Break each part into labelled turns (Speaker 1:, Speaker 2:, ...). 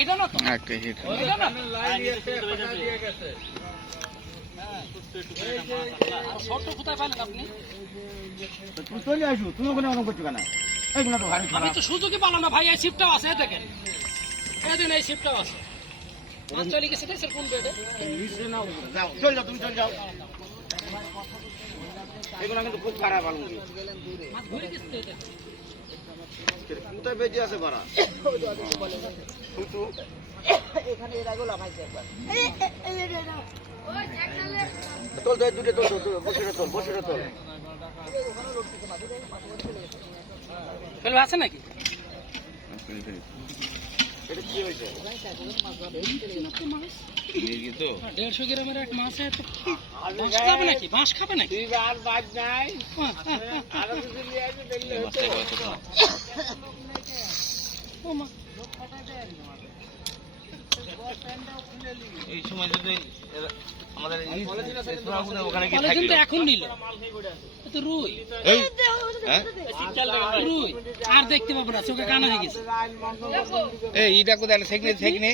Speaker 1: এটা না তো? এটা না?
Speaker 2: চলে তো ভারী
Speaker 1: আমি তো সুযোগই পালাম না। ভাই এই শিপটাও আছে দেখেন। এই দিন এই শিপটাও আছে। মাছ চলে গেছে দেখছেন কোন বেডে
Speaker 2: যাও যাও তুমি চলে যাও এগুলো কিন্তু খুব খারাপ আলু
Speaker 1: মাছ ঘুরে গেছে এটা।
Speaker 2: কোথায় বেঁচে আছে বাড়া? তোল তো দুটো তোল তোল বসে তোল বসে তোল।
Speaker 1: আছে নাকি?
Speaker 2: এটা কি হয়েছে?
Speaker 1: দেড়শো গ্রামের এক মাছ খাবে নাকি? বাঁশ খাবে নাকি?
Speaker 2: আর বাদ নাই।
Speaker 3: এই সময় যদি আমাদের ওখানে গিয়ে
Speaker 1: কলেজ এখন নিল। তো রুই।
Speaker 3: এই হ্যাঁ?
Speaker 1: রুই। আর দেখতে পাবো না চোখে কানা হয়ে গেছে।
Speaker 3: এই ইটা কোথায় সেকনে সেকনে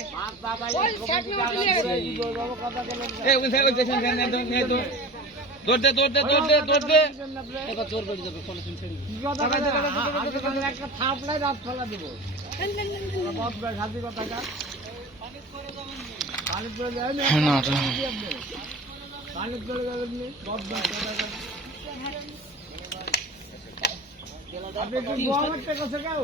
Speaker 3: এই ওখানে থাকো দেখুন তো। দৌড় দে দৌড় দে দৌড় দে দৌড় দে
Speaker 1: এবার জোর বেড়ে যাবে পলিথিন ছেড়ে দিবে।
Speaker 2: একটা থাপলাই রাত ফেলা দিব বদ গাছ হাতি কথা পানি পড়ে যায় না
Speaker 3: না
Speaker 2: পানি পড়ে যাবে বদ আপনি কি গোয়ামারটা কথা কেউ